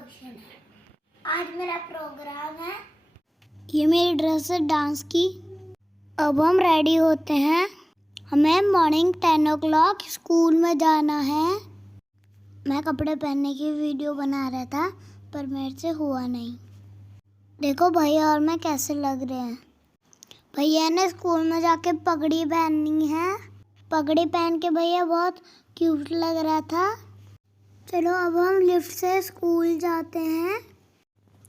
Function है। आज मेरा प्रोग्राम है। ये मेरी ड्रेस है डांस की। अब हम रेडी होते हैं। हमें मॉर्निंग 10 o'clock स्कूल में जाना है। मैं कपड़े पहनने की वीडियो बना रहा था पर मेरे से हुआ नहीं। देखो भैया और मैं कैसे लग रहे हैं। भैया ने स्कूल में जाके पगड़ी पहननी है। पगड़ी पहन के भैया बहुत क्यूट लग रहा था। चलो अब हम लिफ्ट से स्कूल जाते हैं।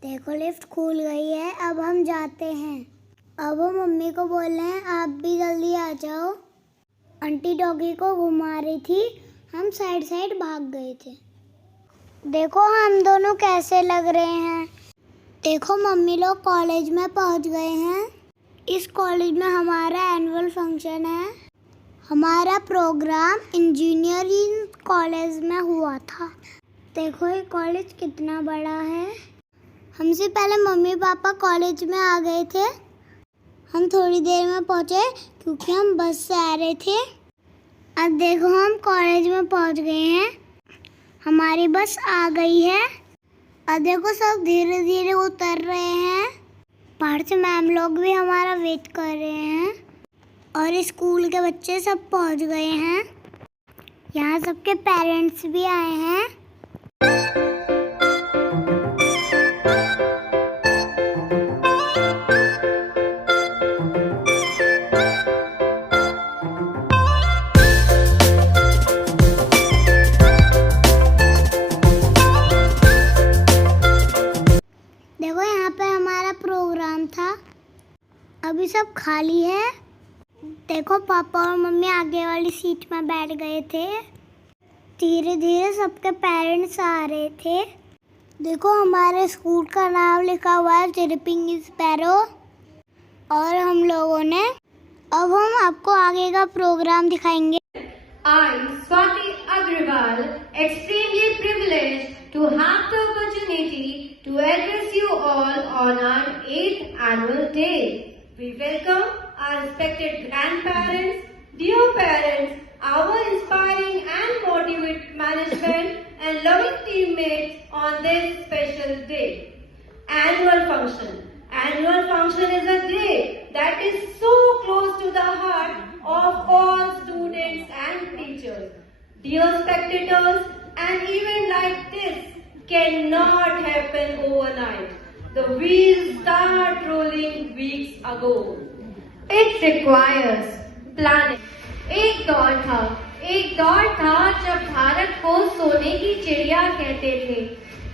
देखो लिफ्ट खुल गई है। अब हम जाते हैं। अब हम मम्मी को बोल रहे हैं आप भी जल्दी आ जाओ। आंटी डॉगी को घुमा रही थी। हम साइड साइड भाग गए थे। देखो हम दोनों कैसे लग रहे हैं। देखो मम्मी लोग कॉलेज में पहुंच गए हैं। इस कॉलेज में हमारा एनुअल फंक्शन है। हमारा प्रोग्राम इंजीनियरिंग कॉलेज में हुआ था। देखो ये कॉलेज कितना बड़ा है। हमसे पहले मम्मी पापा कॉलेज में आ गए थे। हम थोड़ी देर में पहुंचे क्योंकि हम बस से आ रहे थे। अब देखो हम कॉलेज में पहुंच गए हैं। हमारी बस आ गई है। अब देखो सब धीरे धीरे उतर रहे हैं। बाहर से मैम लोग भी हमारा वेट कर रहे हैं और स्कूल के बच्चे सब पहुंच गए हैं। यहाँ सबके पेरेंट्स भी आए हैं। देखो यहाँ पे हमारा प्रोग्राम था। अभी सब खाली है। देखो पापा और मम्मी आगे वाली सीट में बैठ गए थे। धीरे धीरे सबके पेरेंट्स आ रहे थे। देखो हमारे स्कूल का नाम लिखा हुआ है चिरपिंग स्पैरो। और हम लोगों ने अब हम आपको आगे का प्रोग्राम दिखाएंगे। I, Swati Agrawal, extremely privileged to have the opportunity to address you all on our 8th annual day. We welcome our respected grandparents, dear parents, our inspiring and motivated management and loving teammates on this special day. Annual function. Annual function is a day that is so close to the heart of all students and teachers. Dear spectators, an event like this cannot happen overnight. The wheels start rolling weeks ago. It requires planning. एक दौर था जब भारत को सोने की चिड़िया कहते थे।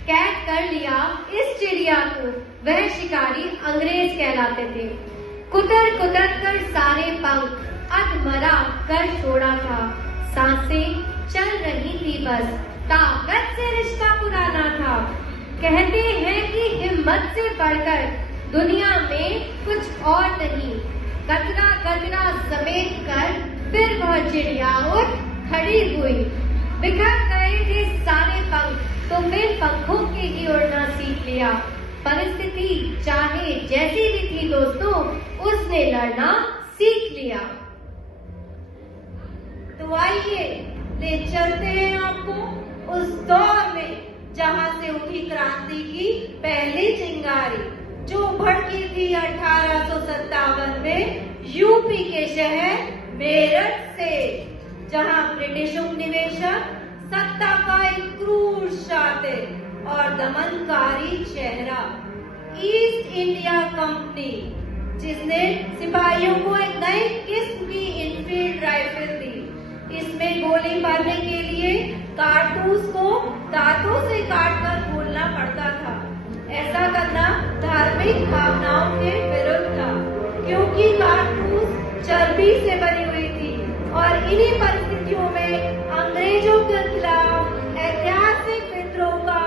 कैद कर लिया इस चिड़िया को वह शिकारी अंग्रेज कहलाते थे। कुतर कर सारे पंख अधमरा कर छोड़ा था। सांसें चल रही थी बस, ताकत से रिश्ता पुराना था। कहते हैं कि हिम्मत से बढ़कर दुनिया में कुछ और नहीं। गदरा समेट कर फिर वह चिड़िया उठ खड़ी हुई। बिखर गए थे सारे पंख तो फिर पंखों के ही उड़ना सीख लिया। परिस्थिति चाहे जैसी भी थी दोस्तों, उसने लड़ना सीख लिया। तो आइए ले चलते हैं आपको उस दौर में जहां से उठी क्रांति की पहली चिंगारी, जो भड़की थी 1857 में यूपी के शहर मेरठ से, जहां ब्रिटिश उपनिवेशक सत्ता का एक क्रूर शातिर और दमनकारी चेहरा ईस्ट इंडिया कंपनी, जिसने सिपाहियों को एक नई किस्म की इनफील्ड राइफल दी। इसमें गोली मारने के लिए कारतूस को दांतों से काटकर खोलना पड़ता था। ऐसा करना धार्मिक भावनाओं के विरुद्ध था, क्योंकि कारतूस चर्बी से बनी हुई थी। और इन्हीं परिस्थितियों में अंग्रेजों के खिलाफ ऐतिहासिक विद्रोह का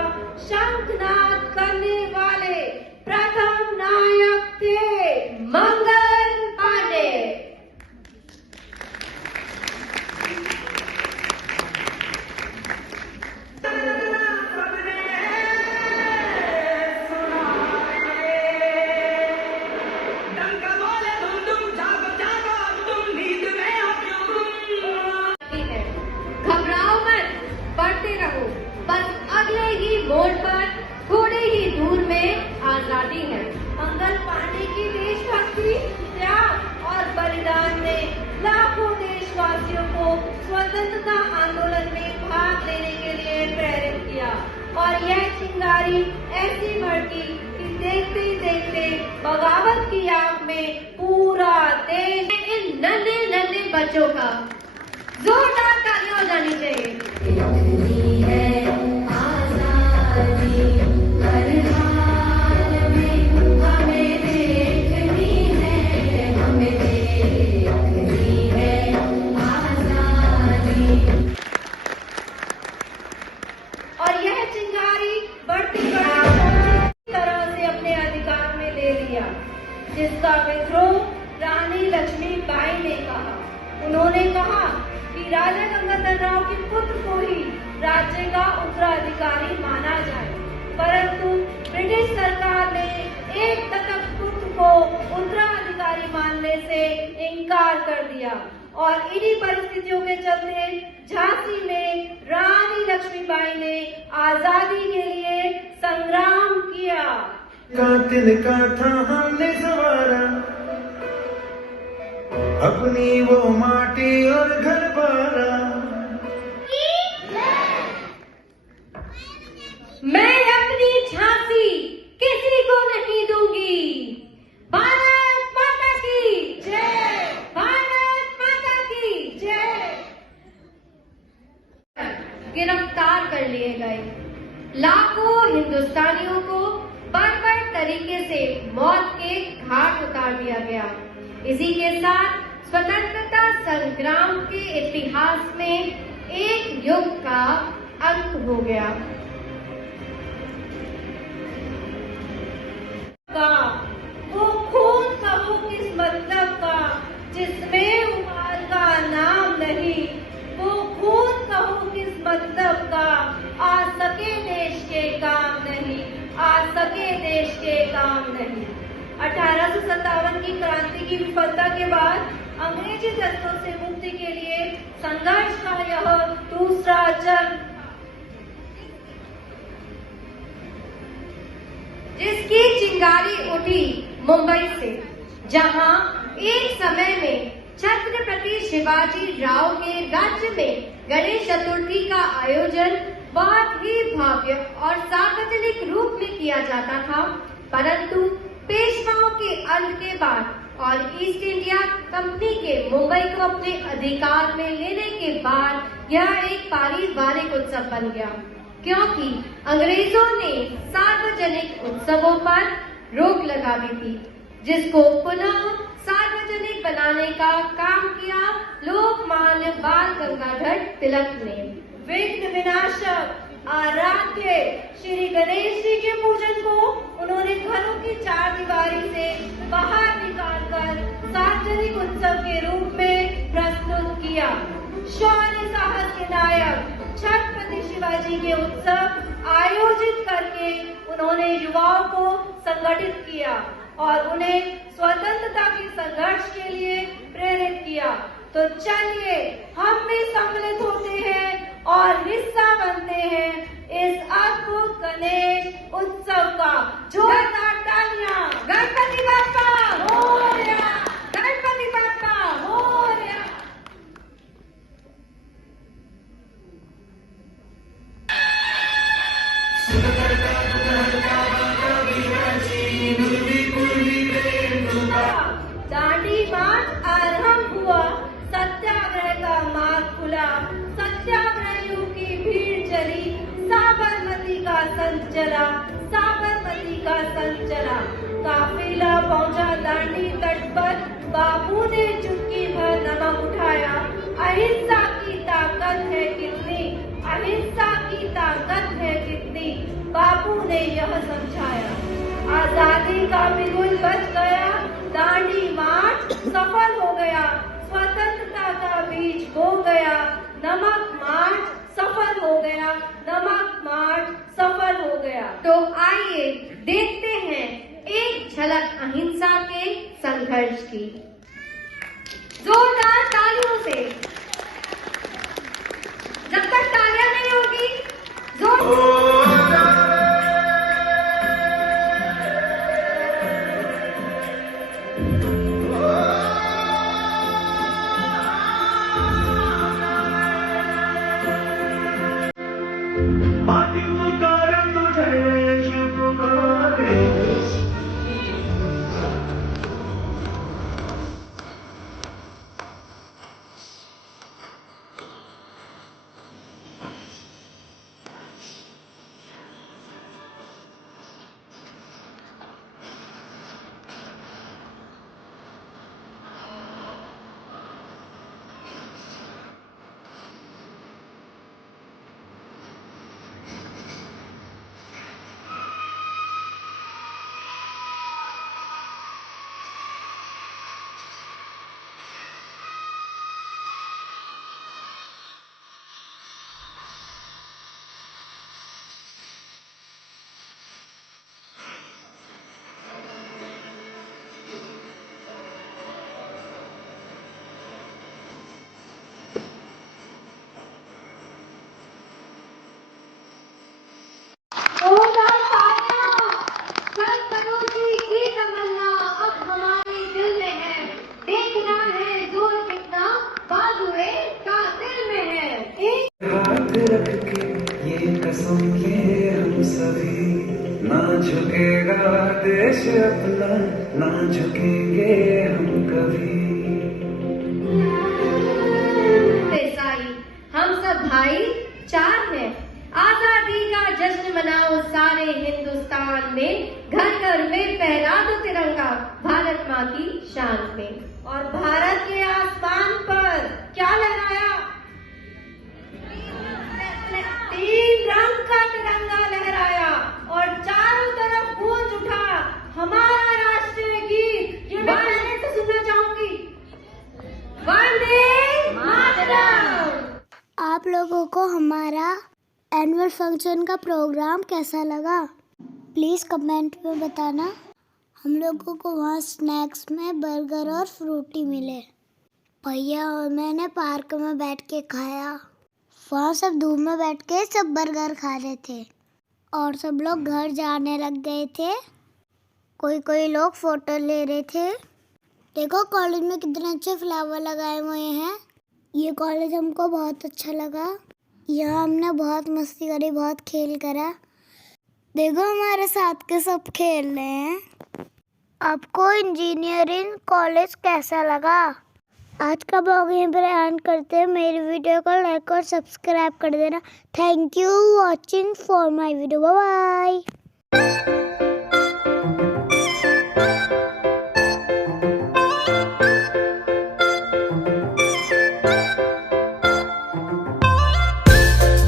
शंखनाद करने वाले प्रथम नायक थे मंगल पांडे। घबराओ मत, पल पाने की देशभक्ति, त्याग और बलिदान ने लाखों देशवासियों को स्वतंत्रता आंदोलन में भाग लेने के लिए प्रेरित किया। और यह चिंगारी ऐसी भड़की कि देखते ही देखते बगावत की आग में पूरा देश। इन नन्हे नन्हे बच्चों का जोरदार तालियां हो जानी चाहिए। और यह चिंगारी बढ़ती बढ़ती तरह से अपने अधिकार में ले लिया, जिसका विद्रोह रानी लक्ष्मीबाई ने कहा। उन्होंने कहा कि राजा गंगाधर राव के पुत्र को ही राज्य का उत्तराधिकारी माना जाए, परंतु ब्रिटिश सरकार ने एक तटक पुत्र को उत्तराधिकारी मानने से इनकार कर दिया। और इन्हीं परिस्थितियों के चलते झांसी में रानी लक्ष्मीबाई ने आजादी के लिए संग्राम किया। कातिल का था हमने सवारा, अपनी वो माटी और घर बारा। मैं अपनी झांसी किसी को नहीं दूंगी। भारत माता की जय, भारत माता की जय। गिरफ्तार कर लिए गए लाखों हिंदुस्तानियों को बर्बर तरीके से मौत के घाट उतार दिया गया। इसी के साथ स्वतंत्रता संग्राम के इतिहास में एक युग का अंत हो गया। वो खून कहो किस मतलब का जिसमें उमार का नाम नहीं, वो खून कहो किस मतलब का आ सके देश के काम नहीं, आ सके देश के काम नहीं। 1857 की क्रांति की विफलता के बाद अंग्रेजी दस्तों से मुक्ति के लिए संघर्ष का यह दूसरा जंग, जिसकी चिंगारी उठी मुंबई से, जहां एक समय में छत्रपति शिवाजी राव के राज्य में गणेश चतुर्थी का आयोजन बहुत ही भव्य और सार्वजनिक रूप में किया जाता था, परंतु पेशवाओं के अंत के बाद और ईस्ट इंडिया कंपनी के मुंबई को अपने अधिकार में लेने के बाद यह एक पारिवारिक उत्सव बन गया, क्योंकि अंग्रेजों ने सार्वजनिक उत्सवों पर रोक लगा दी थी, जिसको पुनः सार्वजनिक बनाने का काम किया लोकमान्य बाल गंगाधर तिलक ने। विघ्न विनाशक आराध्य श्री गणेश जी के पूजन को उन्होंने घरों की चार दीवारी से बाहर निकालकर सार्वजनिक उत्सव के रूप में प्रस्तुत किया। शौर्य साहस के नायक छत्रपति शिवाजी के उत्सव आयोजित करके उन्होंने युवाओं को संगठित किया और उन्हें स्वतंत्रता के संघर्ष के लिए प्रेरित किया। तो चलिए हम भी सम्मिलित होते हैं और हिस्सा बनते हैं इस अद्भुत गणेश उत्सव का। जोरदार तालियां। गणपति बाप्पा मोरया, गणपति बाप्पा मोरया। दांडी मार्च आरंभ हुआ, सत्याग्रह का मार्ग खुला, सत्याग्रहियों की भीड़ चली, साबरमती का संत चला, साबरमती का संत चला। काफिला पहुंचा दांडी तट पर, बापू ने चुटकी भर नमक उठाया। अहिंसा की ताकत है कितनी, अहिंसा की ताकत है कितनी, बापू ने यह समझाया। आजादी का बिगुल बज गया, दांडी मार्च सफल हो गया, स्वतंत्रता का बीज बो गया, नमक मार्च सफल हो गया, नमक मार्च सफल हो गया। तो आइए देखते हैं एक झलक अहिंसा के संघर्ष की। जोरदार तालियों से। जब तक तालियां नहीं होगी जोर माध्यम का रंग देश पुकारे की तमन्ना अब हमारे दिल में है, देखना है जोर कितना बाजुए का दिल में है। हाथ रख के ये कसम ये हम सभी ना झुकेगा देश अपना ना झुकेंगे हम कभी देसाई हम सब भाई चार हैं, आजादी का जश्न मनाओ सारे हिंदुस्तान में, घर घर में फहरा दो तिरंगा भारत माँ की शान में। और भारत के आसमान पर क्या लहराया? तीन रंग का तिरंगा लहराया और चारों तरफ गूंज उठा हमारा राष्ट्रीय गीत। ये मैं पहले से सुनना चाहूंगी। वंदे मातरम। आप लोगों को हमारा एनुअल फंक्शन का प्रोग्राम कैसा लगा, प्लीज़ कमेंट में बताना। हम लोगों को वहाँ स्नैक्स में बर्गर और फ्रूटी मिले। भैया और मैंने पार्क में बैठ के खाया। वहाँ सब धूप में बैठ के सब बर्गर खा रहे थे और सब लोग घर जाने लग गए थे। कोई लोग फ़ोटो ले रहे थे। देखो कॉलेज में कितने अच्छे फ्लावर लगाए हुए हैं। ये कॉलेज हमको बहुत अच्छा लगा। यहाँ हमने बहुत मस्ती करी, बहुत खेल करा। देखो हमारे साथ के सब खेल रहे हैं। आपको इंजीनियरिंग कॉलेज कैसा लगा? आज का ब्लॉग यहीं पर एंड करते हैं। मेरी वीडियो को लाइक और सब्सक्राइब कर देना। Thank you watching for my video. Bye bye.